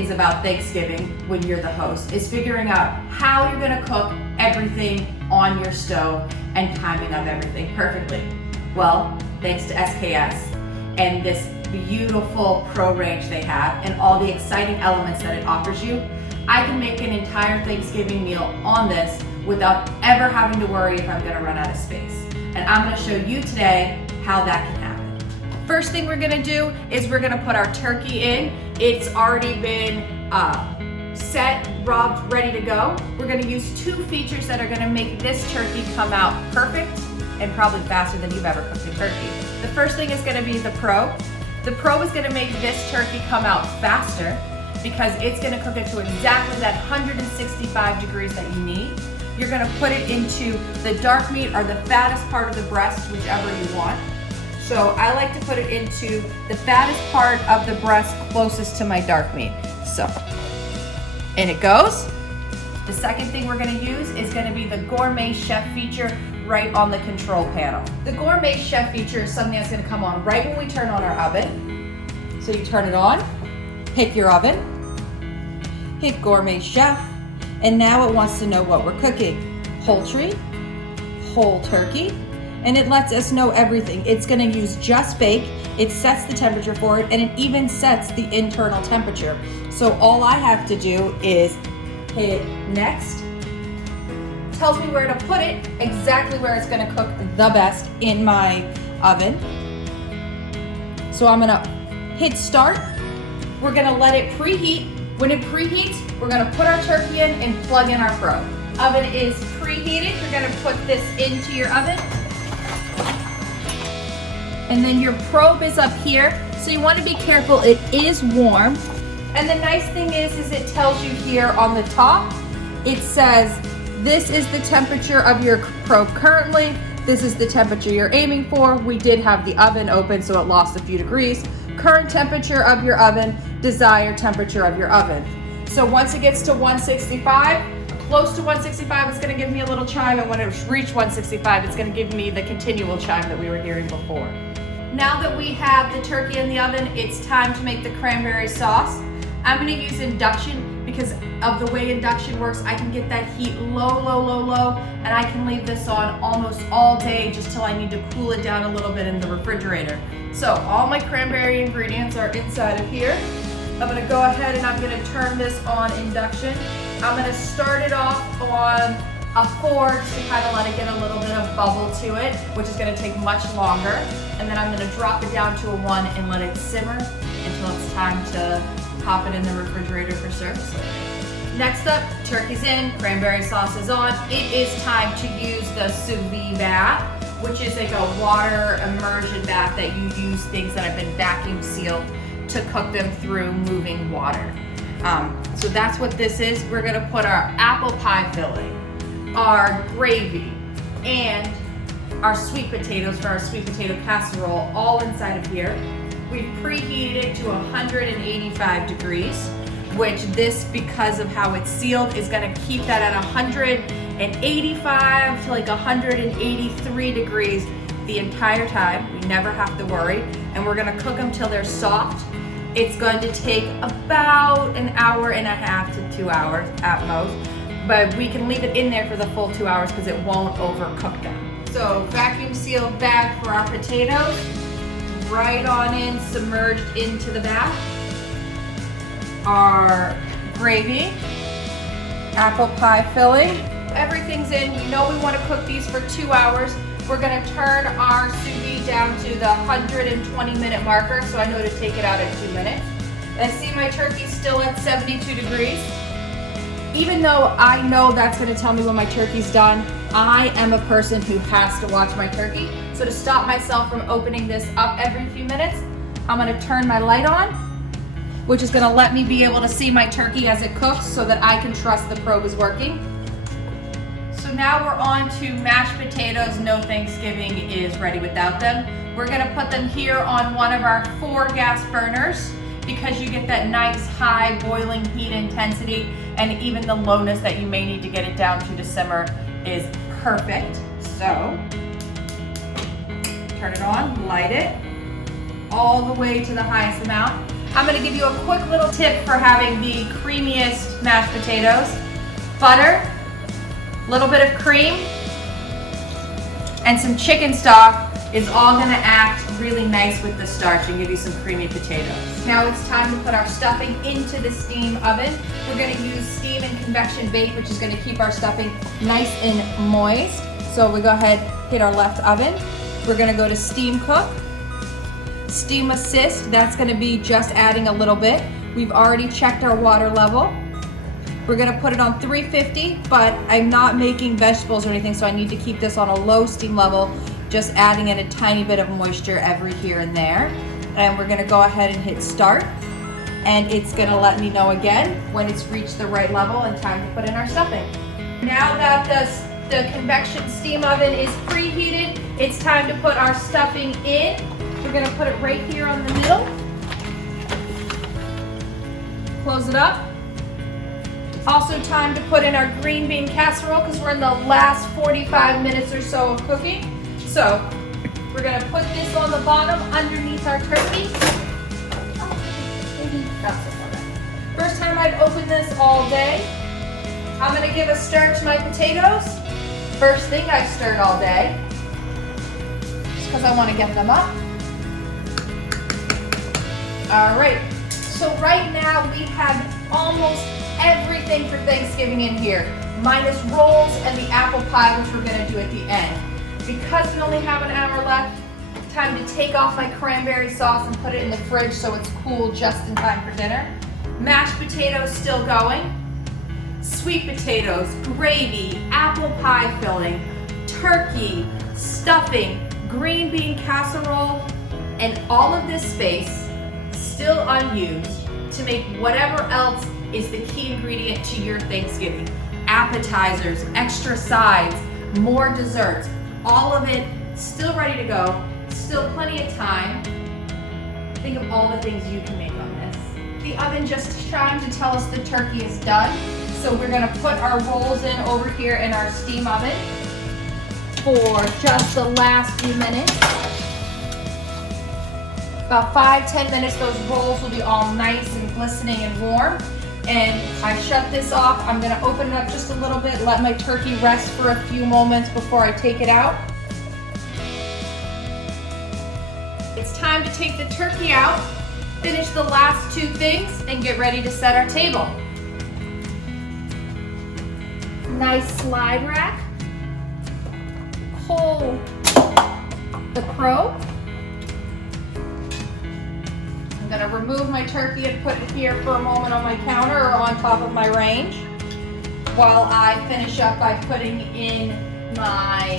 things about Thanksgiving when you're the host is figuring out how you're gonna cook everything on your stove and timing of everything perfectly. Well, thanks to SKS and this beautiful Pro Range they have and all the exciting elements that it offers you, I can make an entire Thanksgiving meal on this without ever having to worry if I'm gonna run out of space. And I'm gonna show you today how that can happen. First thing we're gonna do is we're gonna put our turkey in. It's already been set, rubbed, ready to go. We're gonna use two features that are gonna make this turkey come out perfect and probably faster than you've ever cooked a turkey. The first thing is gonna be the Pro. The Pro is gonna make this turkey come out faster because it's gonna cook it to exactly that 165 degrees that you need. You're gonna put it into the dark meat or the fattest part of the breast, whichever you want. So I like to put it into the fattest part of the breast closest to my dark meat. So, and it goes. The second thing we're gonna use is gonna be the Gourmet Chef feature right on the control panel. The Gourmet Chef feature is something that's gonna come on right when we turn on our oven. So you turn it on, hit your oven, hit Gourmet Chef, and now it wants to know what we're cooking. Poultry, whole turkey, and it lets us know everything. It's gonna use just bake, it sets the temperature for it, and it even sets the internal temperature. So all I have to do is hit next, tells me where to put it, exactly where it's gonna cook the best in my oven. So I'm gonna hit start, we're gonna let it preheat. When it preheats, we're gonna put our turkey in and plug in our Pro. Oven is preheated, you're gonna put this into your oven. And then your probe is up here, so you want to be careful, it is warm. And the nice thing is it tells you here on the top, it says, this is the temperature of your probe currently, this is the temperature you're aiming for. We did have the oven open, so it lost a few degrees. Current temperature of your oven, desired temperature of your oven. So once it gets to 165, close to 165, it's gonna give me a little chime, and when it reaches 165, it's gonna give me the continual chime that we were hearing before. Now that we have the turkey in the oven, it's time to make the cranberry sauce. I'm gonna use induction because of the way induction works. I can get that heat low, low, low, low, and I can leave this on almost all day just till I need to cool it down a little bit in the refrigerator. So all my cranberry ingredients are inside of here. I'm gonna go ahead and I'm gonna turn this on induction. I'm gonna start it off on a 4 just to kind of let it get a little bit of bubble to it, which is gonna take much longer. And then I'm gonna drop it down to a 1 and let it simmer until it's time to pop it in the refrigerator for service. Next up, turkey's in, cranberry sauce is on. It is time to use the Sous Vide bath, which is like a water immersion bath that you use things that have been vacuum sealed to cook them through moving water. So that's what this is. We're gonna put our apple pie filling, our gravy, and our sweet potatoes for our sweet potato casserole all inside of here. We've preheated it to 185 degrees, which this, because of how it's sealed, is gonna keep that at 185 to like 183 degrees the entire time. We never have to worry. And we're gonna cook them till they're soft. It's going to take about an hour and a half to 2 hours at most, but we can leave it in there for the full 2 hours because it won't overcook them. So vacuum sealed bag for our potatoes, right on in, submerged into the bath. Our gravy, apple pie filling, everything's in. You know we want to cook these for 2 hours. We're gonna turn our sous vide down to the 120-minute marker, so I know to take it out at 2 minutes. And see my turkey's still at 72 degrees. Even though I know that's gonna tell me when my turkey's done, I am a person who has to watch my turkey. So to stop myself from opening this up every few minutes, I'm gonna turn my light on, which is gonna let me be able to see my turkey as it cooks so that I can trust the probe is working. So now we're on to mashed potatoes. No Thanksgiving is ready without them. We're gonna put them here on one of our 4 gas burners because you get that nice high boiling heat intensity, and even the lowness that you may need to get it down to simmer is perfect. So turn it on, light it all the way to the highest amount. I'm gonna give you a quick little tip for having the creamiest mashed potatoes. Butter, a little bit of cream, and some chicken stock is all gonna act really nice with the starch and give you some creamy potatoes. Now it's time to put our stuffing into the steam oven. We're gonna use steam and convection bake, which is gonna keep our stuffing nice and moist. So we go ahead, hit our left oven. We're gonna go to steam cook. Steam assist, that's gonna be just adding a little bit. We've already checked our water level. We're gonna put it on 350, but I'm not making vegetables or anything, so I need to keep this on a low steam level, just adding in a tiny bit of moisture every here and there. And we're gonna go ahead and hit start. And it's gonna let me know again when it's reached the right level and time to put in our stuffing. Now that the convection steam oven is preheated, it's time to put our stuffing in. We're gonna put it right here on the middle. Close it up. Also time to put in our green bean casserole because we're in the last 45 minutes or so of cooking. So we're gonna put this on the bottom underneath our turkey. First time I've opened this all day. I'm gonna give a stir to my potatoes. First thing I've stirred all day, just because I want to get them up. All right, so right now we have almost everything for Thanksgiving in here, minus rolls and the apple pie, which we're gonna do at the end. Because we only have an hour left, time to take off my cranberry sauce and put it in the fridge so it's cool just in time for dinner. Mashed potatoes still going. Sweet potatoes, gravy, apple pie filling, turkey, stuffing, green bean casserole, and all of this space still unused to make whatever else is the key ingredient to your Thanksgiving. Appetizers, extra sides, more desserts, all of it still ready to go, still plenty of time. Think of all the things you can make on this. The oven just chimed to tell us the turkey is done. So we're gonna put our rolls in over here in our steam oven for just the last few minutes. About 5-10 minutes, those rolls will be all nice and glistening and warm. And I shut this off. I'm gonna open it up just a little bit, let my turkey rest for a few moments before I take it out. It's time to take the turkey out, finish the last two things, and get ready to set our table. Nice slide rack. Pull the crow. I'm gonna remove my turkey and put it here for a moment on my counter or on top of my range while I finish up by putting in my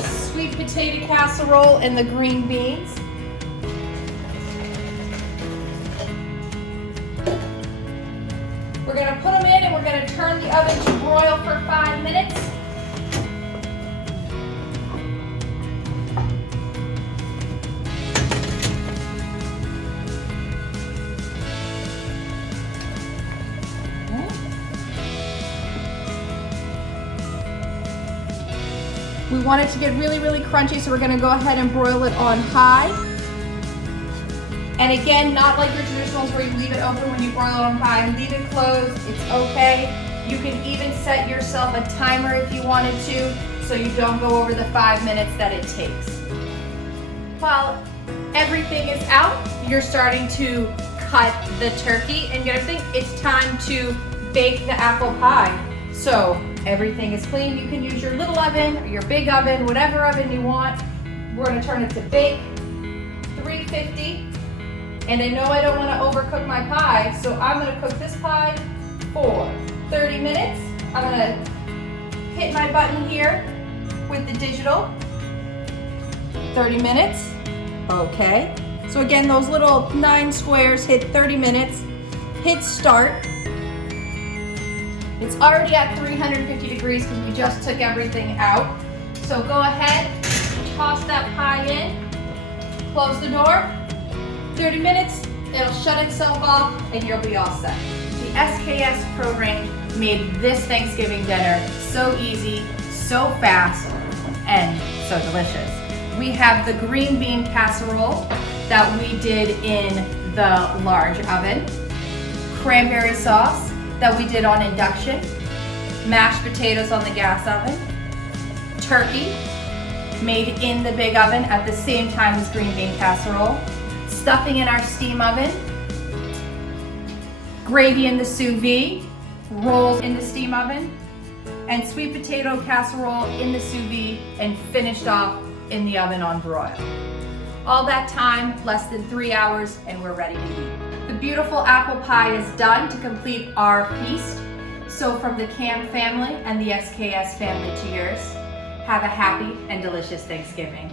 sweet potato casserole and the green beans. We're gonna put them in and we're gonna turn the oven to broil for 5 minutes. We want it to get really, really crunchy, so we're gonna go ahead and broil it on high. And again, not like your traditionals where you leave it open when you broil it on high. Leave it closed, it's okay. You can even set yourself a timer if you wanted to, so you don't go over the 5 minutes that it takes. While everything is out, you're starting to cut the turkey, and you're gonna think it's time to bake the apple pie. So everything is clean. You can use your little oven or your big oven, whatever oven you want. We're gonna turn it to bake, 350. And I know I don't want to overcook my pie, so I'm going to cook this pie for 30 minutes. I'm going to hit my button here with the digital. 30 minutes. Okay. So again, those little 9 squares hit 30 minutes. Hit start. It's already at 350 degrees because we just took everything out. So go ahead, toss that pie in, close the door. 30 minutes, it'll shut itself off and you'll be all set. The SKS Pro Range made this Thanksgiving dinner so easy, so fast, and so delicious. we have the green bean casserole that we did in the large oven, cranberry sauce that we did on induction, mashed potatoes on the gas oven, turkey made in the big oven at the same time as green bean casserole, stuffing in our steam oven, gravy in the sous vide, rolls in the steam oven, and sweet potato casserole in the sous vide and finished off in the oven on broil. All that time, less than 3 hours, and we're ready to eat. The beautiful apple pie is done to complete our feast. So from the Cam family and the SKS family to yours, have a happy and delicious Thanksgiving.